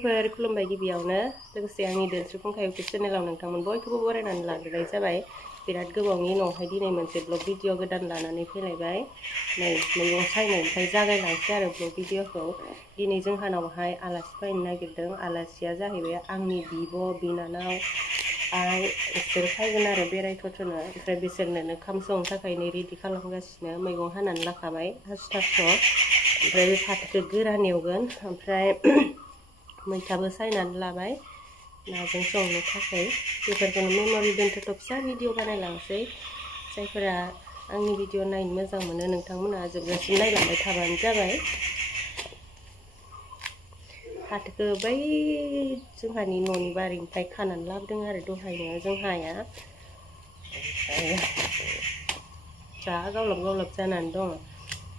लोगोफोर खुलुमबाय गिबियावनो लोगोसे आंनि दोनस्रि फंखाय इउटुब चेनेलाव नोंथांमोन बयखौबो बरायनानै लाग्रोनाय जाबाय बिराद गोबावनि उनावहाय दिनै मोनसे ब्लग भिडिअ गोदान लानानै फैलायबाय नै मैगं सायनायनिफ्राय जागायलांसै आरो ब्लग भिडिअखौ दिनै जोंहानावहाय आलासि फैनो नागिरदों आलासिया जाहैबाय आंनि बिब' बिनानाव आइ बिसोर फैगोन आरो बेरायथ'थ'नो ओमफ्राय बिसोरनो ओंखाम संनो थाखायनो रेडि खालामगासिनो मैगं हानानै लाखाबाय हासिथारथ' ओमफ्राय बे फाथोखौ गोरान एवगोन ओमफ्राय मैथाबो सायनानै लाबाय नाजों संनो थाखाय बेफोरखौनो मेम'रि दोनथ'थ' फिसा भिडिअ बानायलांसै जायफोरा आंनि भिडिअ नायनो मोजां मोनो नोंथांमोना जोबजासिम नायलांबाय थाबानो जाबाय फाथोखौ बै जोंहानि न'नि बारिनिफ्राय खानानै लाबोदों आरो दहायनो जोंहाया जा गावलाब जानानै दङ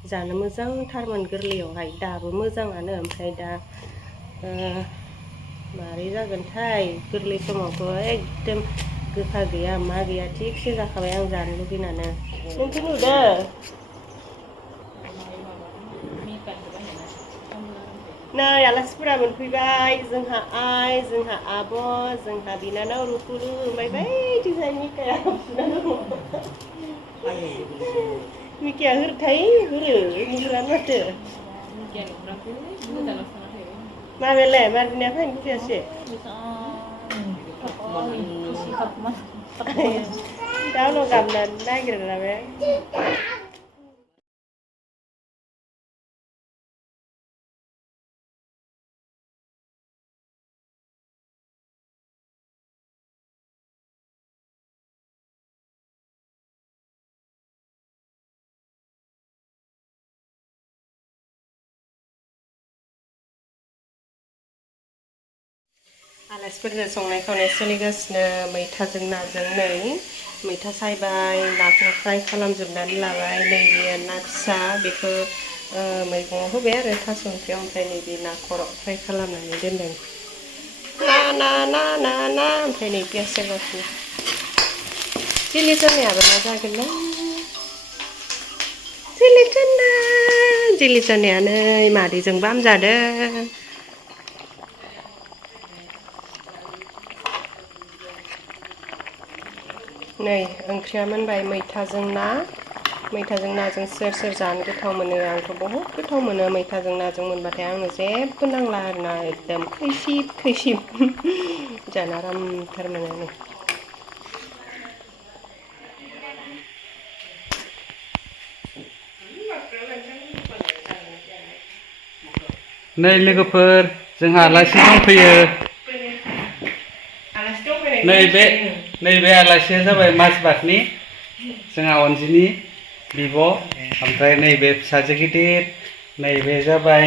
जानो मोजांथारमोन गोरलैयावहाय दाबो मोजाङानो ओमफ्राय दा मारै जागोनथाय गोरलै समावथ' एकदम गोखा गैया मा गैया थिगसे जाखाबाय आं जानो लुगैनानै नोंखौ नुदों नै आलासिफोरा मोनफैबाय जोंहा आइ जोंहा आब' जोंहा बिनानाव रुथुरु ओमफ्राय बैथिंजाय मिकाया फुना दङ मिकाया होरथाय होरो नुहुरानो माथो माबायालाय मारबिनाया फैनो फैयासै दा उनाव गाबनानै नागिरो बे आलासिफोरनो संनाय खावनाय सोलिगासिनो मैथाजों नाजों नै मैथा सायबाय नाखौ फ्राय खालामजोबनानै लाबाय नैबे ना फिसा बेखौ मैगङाव होबाय आरो थास' ओंख्रियाव ओमफ्राय नैबे ना खर' फ्राय खालामनानै दोनदों ना ओमफ्राय नै पियास सेरगासिनो चिलि चनायाबो ना जागोनलै चिलि चनाया नै मादैजोंबो हामजादों नै ओंख्रिया मोनबाय मैथाजों नाजों सोर जानो गोथाव मोनो आंथ' बहुद गोथाव मोनो मैथाजों नाजों मोनबाथाय आंनो जेबो नांला आरोना एकदम खैसिब जानो आरामथार मोनो नै लोगोफोर जोंहा आलासि दंफैयो नैबे आलासिया जाबाय माजबाटनि जोंहा अनजिनि बिब' ओमफ्राय नैबे फिसाजो गिदिर नैबे जाबाय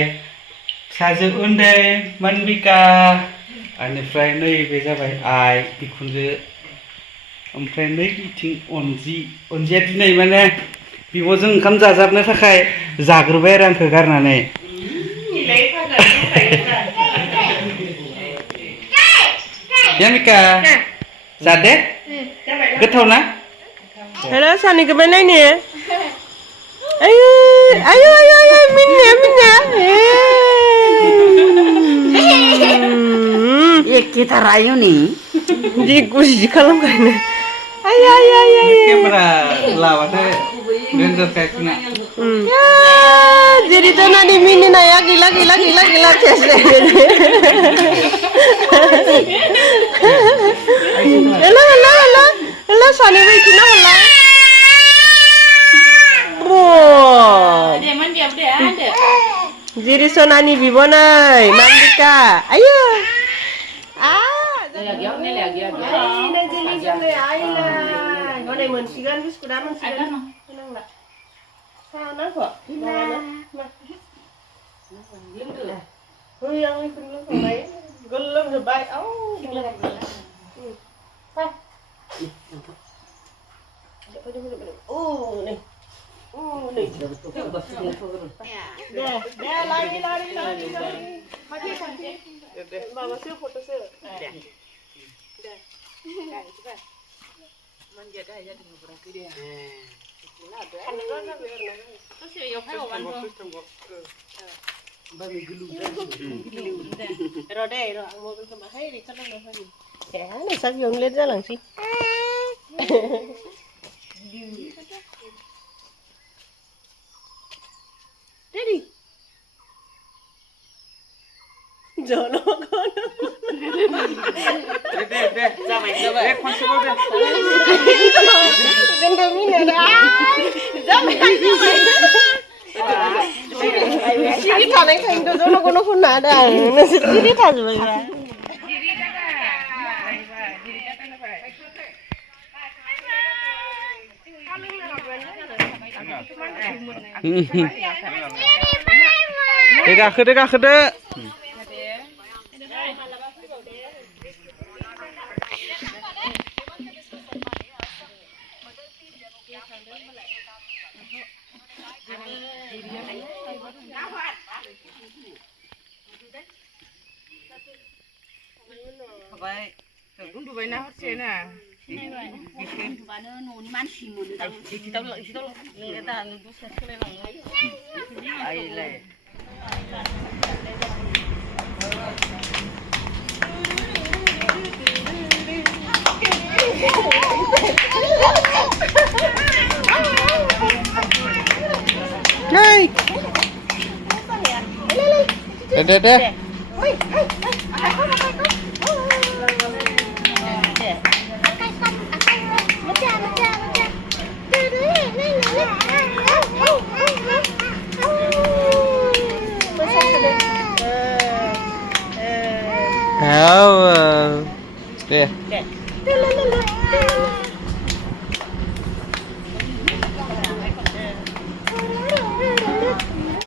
फिसाजो उन्दै मानबिका बेनिफ्राय नैबे जाबाय आइ बिखुनजो ओमफ्राय नै बिथिं अनजिया दिनै माने बिब'जों ओंखाम जाजाबनो थाखाय जाग्रोबाय आरो आंखौ गारनानै Yamika, जादे गोथाव ना हेलो सानैखौबो नायनो आयु मिनिया एखेथार आयुनि जि गुजि खालामगायनो केमेरा लाबाथाय रेन्जार खायखुना जेरै दोनानि मिनिनाया गैला हेलो सानैबो इथिंना हरलाय जेरै सनानि बिब' नै मान्दिका आयु हनै मोनसिगोन बिस्कुटा मोनसिगोन होनांला साहा नांगौ होयो आं बेखौनो लोंखांबाय गोलोमजोब्बाय माबासो फट'सो Rồi đây rồi ngồi bên mà hay đi cắt lên thôi kẻ này sao dùng lên ra lần gì thế đi giờ nó con Deh, ra mày, Khonse đâu đây? Đừng đừng như này ra mày Sini tanah kain tu zono kono pun ada. Nasi sini tak jual. Deh gakhede. Vậy, cũng đuổi nào hết trơn à? Và nó nôn man xì mùi tao. Kita ni kita ni bukan sekali lang. Ai leh. Này. Deh. Deh.